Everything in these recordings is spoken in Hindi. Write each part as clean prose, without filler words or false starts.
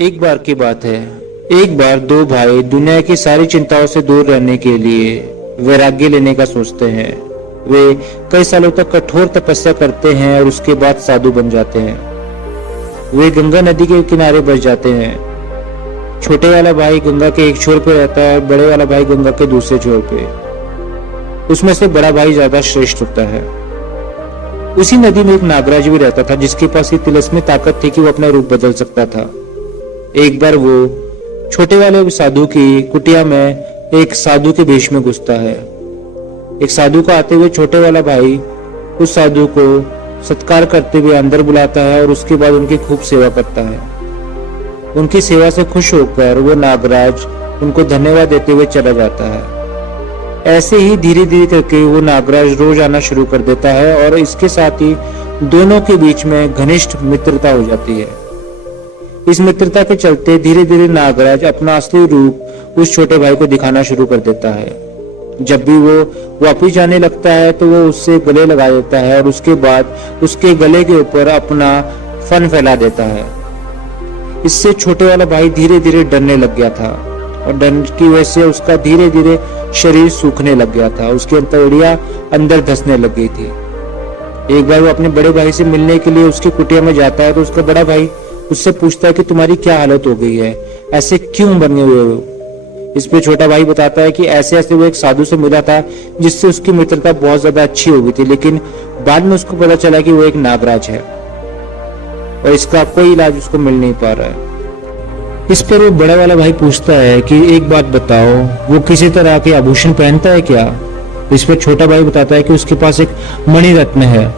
एक बार की बात है। एक बार दो भाई दुनिया की सारी चिंताओं से दूर रहने के लिए वैराग्य लेने का सोचते हैं। वे कई सालों तक कठोर तपस्या करते हैं और उसके बाद साधु बन जाते हैं। वे गंगा नदी के किनारे बस जाते हैं। छोटे वाला भाई गंगा के एक छोर पे रहता है और बड़े वाला भाई गंगा के दूसरे छोर पे। उसमें से बड़ा भाई ज्यादा श्रेष्ठ होता है। उसी नदी में एक नागराज भी रहता था जिसके पास ये तिलस्मी ताकत थी कि वो अपना रूप बदल सकता था। एक बार वो छोटे वाले साधु की कुटिया में एक साधु के वेश में घुसता है। एक साधु को आते हुए छोटे वाला भाई उस साधु को सत्कार करते हुए अंदर बुलाता है और उसके बाद उनकी खूब सेवा करता है। उनकी सेवा से खुश होकर वो नागराज उनको धन्यवाद देते हुए चला जाता है। ऐसे ही धीरे धीरे करके वो नागराज रोज आना शुरू कर देता है और इसके साथ ही दोनों के बीच में घनिष्ठ मित्रता हो जाती है। इस मित्रता के चलते धीरे धीरे नागराज अपना असली रूप उस छोटे भाई को दिखाना शुरू कर देता है। जब भी वो वापिस जाने लगता है तो वो उससे गले लगा देता है और उसके बाद उसके गले के ऊपर अपना फन फैला देता है। इससे छोटे वाला भाई धीरे धीरे डरने लग गया था और डर की वजह से उसका धीरे धीरे शरीर सूखने लग गया था। उसकी अंतड़ियां अंदर धंसने लग गई थी। एक बार वो अपने बड़े भाई से मिलने के लिए उसकी कुटिया में जाता है तो उसका बड़ा भाई उससे पूछता है कि तुम्हारी क्या हालत हो गई है, ऐसे क्यों बने हुए हो। इस पे छोटा भाई बताता है कि ऐसे ऐसे वो एक साधु से मिला था जिससे उसकी मित्रता बहुत ज्यादा अच्छी हो गई थी, लेकिन बाद में उसको पता चला कि वो एक नागराज है और इसका कोई इलाज उसको मिल नहीं पा रहा है। इस पर वो बड़ा वाला भाई पूछता है कि एक बात बताओ, वो किसी तरह के आभूषण पहनता है क्या। इस पर छोटा भाई बताता है कि उसके पास एक मणि रत्न है।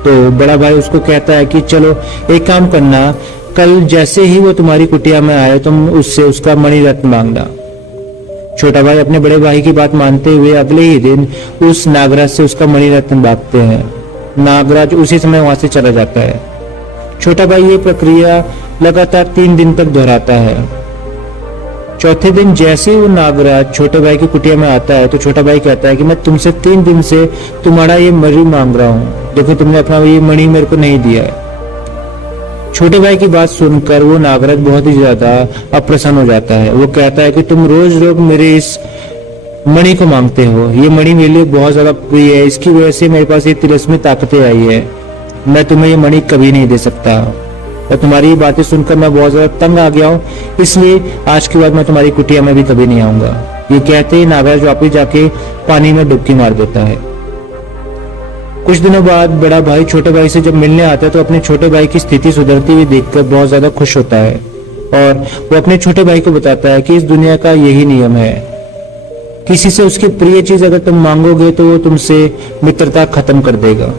तो बड़ा भाई उसको कहता है कि चलो एक काम करना, कल जैसे ही वो तुम्हारी कुटिया में आए तुम उससे उसका मणि रत्न मांगना। छोटा भाई अपने बड़े भाई की बात मानते हुए अगले ही दिन उस नागराज से उसका मणि रत्न मांगते हैं। नागराज उसी समय वहां से चला जाता है। छोटा भाई ये प्रक्रिया लगातार 3 दिन तक दोहराता है। चौथे दिन जैसे वो नागराज छोटे भाई की कुटिया में आता है तो छोटा भाई कहता है कि मैं तुमसे 3 दिन से तुम्हारा ये मणि मांग रहा हूँ, देखो तुमने अपना ये मणि मेरे को नहीं दिया है। छोटे भाई की बात सुनकर वो नागराज बहुत ही ज्यादा अप्रसन्न हो जाता है। वो कहता है कि तुम रोज रोज मेरे इस मणि को मांगते हो, ये मणि मेरे लिए बहुत ज्यादा प्रिय है, इसकी वजह से मेरे पास ये तिलस्मी ताकतें आई है, मैं तुम्हें ये मणि कभी नहीं दे सकता। और तुम्हारी ये बातें सुनकर मैं बहुत ज्यादा तंग आ गया हूँ, इसलिए आज के बाद मैं तुम्हारी कुटिया में भी कभी नहीं आऊंगा। ये कहते ही नागराज वापिस जाके पानी में डुबकी मार देता है। कुछ दिनों बाद बड़ा भाई छोटे भाई से जब मिलने आता है तो अपने छोटे भाई की स्थिति सुधरती हुई देखकर बहुत ज्यादा खुश होता है और वो अपने छोटे भाई को बताता है कि इस दुनिया का यही नियम है, किसी से उसकी प्रिय चीज अगर तुम मांगोगे तो वो तुमसे मित्रता खत्म कर देगा।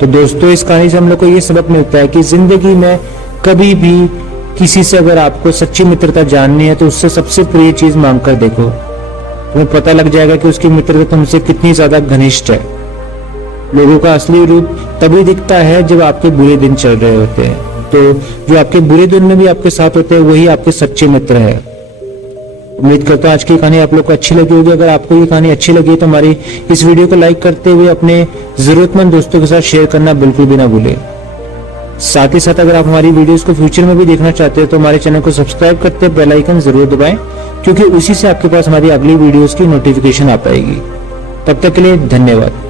तो दोस्तों, इस कहानी से हम लोग को ये सबक मिलता है कि जिंदगी में कभी भी किसी से अगर आपको सच्ची मित्रता जाननी है तो उससे सबसे प्रिय चीज मांग कर देखो, तुम्हें पता लग जाएगा कि उसकी मित्रता तुमसे कितनी ज्यादा घनिष्ठ है। लोगों का असली रूप तभी दिखता है जब आपके बुरे दिन चल रहे होते हैं, तो जो आपके बुरे दिन में भी आपके साथ होते हैं वही आपके सच्चे मित्र है। उम्मीद करता हूँ आज की कहानी आप लोग को अच्छी लगी होगी। अगर आपको ये कहानी अच्छी लगी तो हमारी इस वीडियो को लाइक करते हुए अपने जरूरतमंद दोस्तों के साथ शेयर करना बिल्कुल भी ना भूलें। साथ ही साथ अगर आप हमारी वीडियोस को फ्यूचर में भी देखना चाहते हैं तो हमारे चैनल को सब्सक्राइब करते बेल आइकन जरूर दबाएं, क्योंकि उसी से आपके पास हमारी अगली वीडियोस की नोटिफिकेशन आ पाएगी। तब तक के लिए धन्यवाद।